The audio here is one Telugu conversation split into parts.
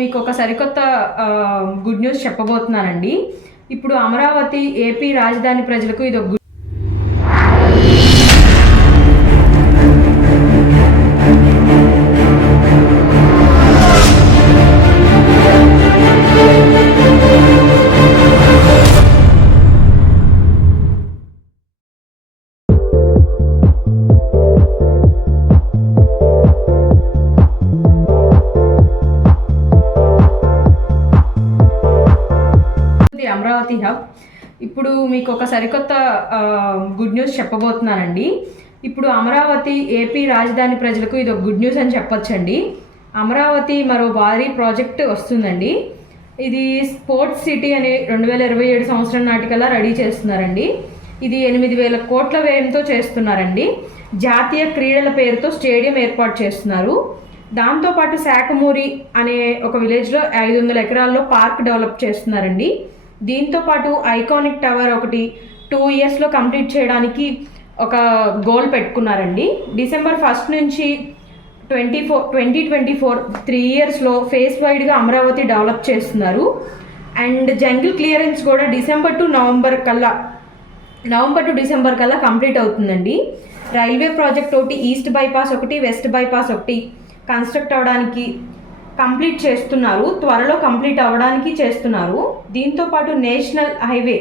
మీకు ఒక సరికొత్త గుడ్ న్యూస్ చెప్పబోతున్నానండి. ఇప్పుడు అమరావతి ఏపీ రాజధాని ప్రజలకు ఇది ఒక అమరావతి హబ్. ఇప్పుడు మీకు ఒక సరికొత్త గుడ్ న్యూస్ చెప్పబోతున్నానండి. ఇప్పుడు అమరావతి ఏపీ రాజధాని ప్రజలకు ఇది ఒక గుడ్ న్యూస్ అని చెప్పొచ్చండి. అమరావతి మరో భారీ ప్రాజెక్ట్ వస్తుందండి. ఇది స్పోర్ట్స్ సిటీ అనే 2027 సంవత్సరం నాటికల్లా రెడీ చేస్తున్నారండి. ఇది 8,000 కోట్ల వ్యయంతో చేస్తున్నారండి. జాతీయ క్రీడల పేరుతో స్టేడియం ఏర్పాటు చేస్తున్నారు. దాంతోపాటు శాఖమూరి అనే ఒక విలేజ్లో 500 ఎకరాల్లో పార్క్ డెవలప్ చేస్తున్నారండి. దీంతో పాటు ఐకానిక్ టవర్ ఒకటి 2 ఇయర్స్లో కంప్లీట్ చేయడానికి ఒక గోల్ పెట్టుకున్నారండి. డిసెంబర్ 1 నుంచి 2024 3 ఇయర్స్లో ఫేస్ వైడ్గా అమరావతి డెవలప్ చేస్తున్నారు. అండ్ జంగిల్ క్లియరెన్స్ కూడా డిసెంబర్ టు డిసెంబర్ కల్లా కంప్లీట్ అవుతుందండి. రైల్వే ప్రాజెక్ట్ ఒకటి, ఈస్ట్ బైపాస్ ఒకటి, వెస్ట్ బైపాస్ ఒకటి కన్స్ట్రక్ట్ అవ్వడానికి కంప్లీట్ చేస్తున్నారు. త్వరలో కంప్లీట్ అవ్వడానికి చేస్తున్నారు. దీంతోపాటు నేషనల్ హైవే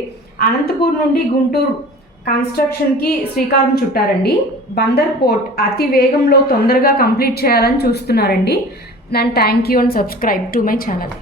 అనంతపూర్ నుండి గుంటూరు కన్స్ట్రక్షన్కి శ్రీకారం చుట్టారండి. బందర్ పోర్ట్ అతి వేగంలో తొందరగా కంప్లీట్ చేయాలని చూస్తున్నారండి. Thank you and subscribe to my channel.